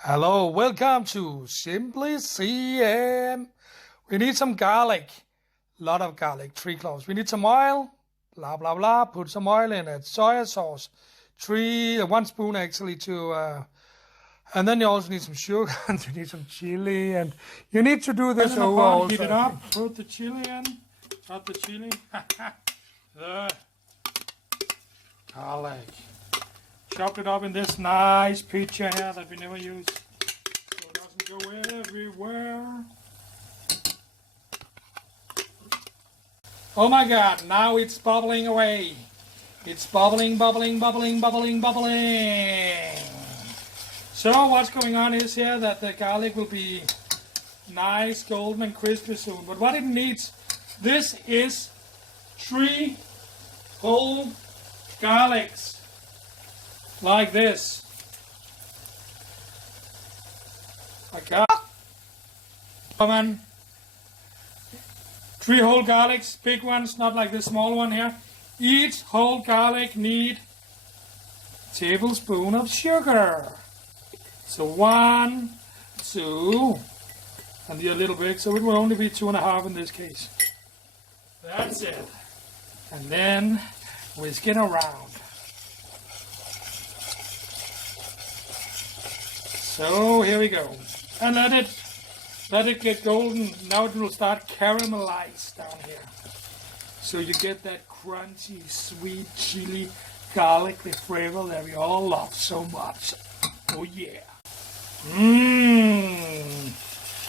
Hello, welcome to Simply CM. We need some garlic, lot of garlic, 3 cloves. We need some oil, blah blah blah. Put some oil in it. Soy sauce, 1 spoon actually and then you also need some sugar and you need some chili and you need to do this over also. Heat it up. Put the chili in. Cut the chili. The garlic. Chopped it up in this nice pitcher here that we never use, so it doesn't go everywhere. Oh my God, now it's bubbling away. It's bubbling, bubbling, bubbling, bubbling, bubbling. So what's going on is here that the garlic will be nice, golden and crispy soon. But what it needs, this is 3 whole garlics. Like this. Okay. Come on. 3 whole garlics, big ones, not like the small one here. Each whole garlic need a tablespoon of sugar. So 1, 2, and they're a little big, so it will only be 2.5 in this case. That's it. And then whisk it around. So here we go, and let it get golden. Now it will start caramelize down here. So you get that crunchy, sweet chili, garlicky flavor that we all love so much. Oh yeah.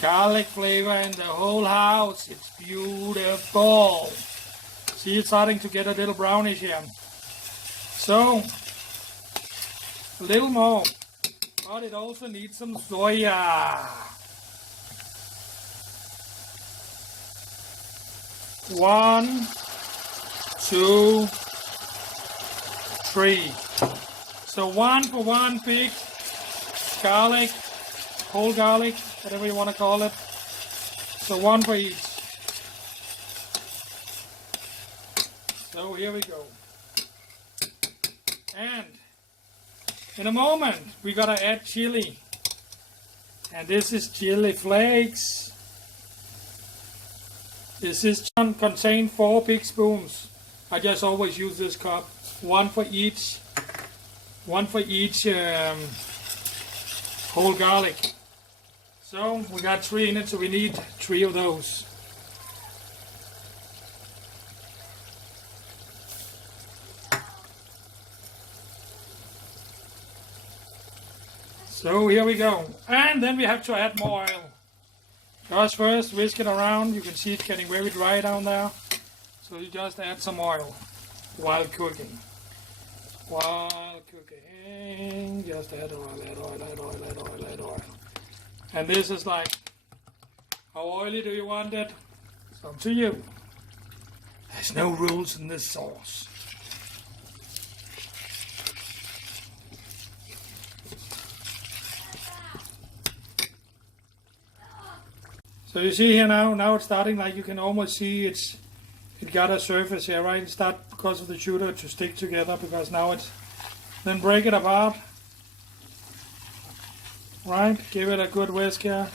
Garlic flavor in the whole house. It's beautiful. See, it's starting to get a little brownish here. So a little more. But it also needs some soya. 1, 2, 3. So 1 for 1 big garlic, whole garlic, whatever you want to call it. So 1 for each. So here we go. And in a moment, we gotta add chili. And this is chili flakes. This contains 4 big spoons. I just always use this cup. 1 for each. 1 for each whole garlic. So we got 3 in it, so we need 3 of those. So here we go, and then we have to add more oil. Just first whisk it around. You can see it's getting very dry down there. So you just add some oil while cooking. While cooking, just add oil, add oil, add oil, add oil, add oil. And this is like, how oily do you want it? It's up to you. There's no rules in this sauce. So you see here now it's starting, like you can almost see it got a surface here, right? It starts because of the sugar to stick together, because now it's, then break it apart, right? Give it a good whisk here,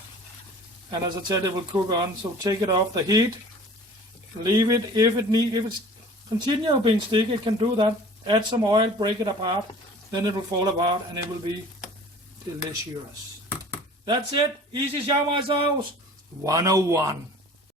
and as I said, it will cook on. So take it off the heat, leave it. If it's continue being sticky, it can do that. Add some oil, break it apart, then it will fall apart, and it will be delicious. That's it. Easy Siomai sauce 101.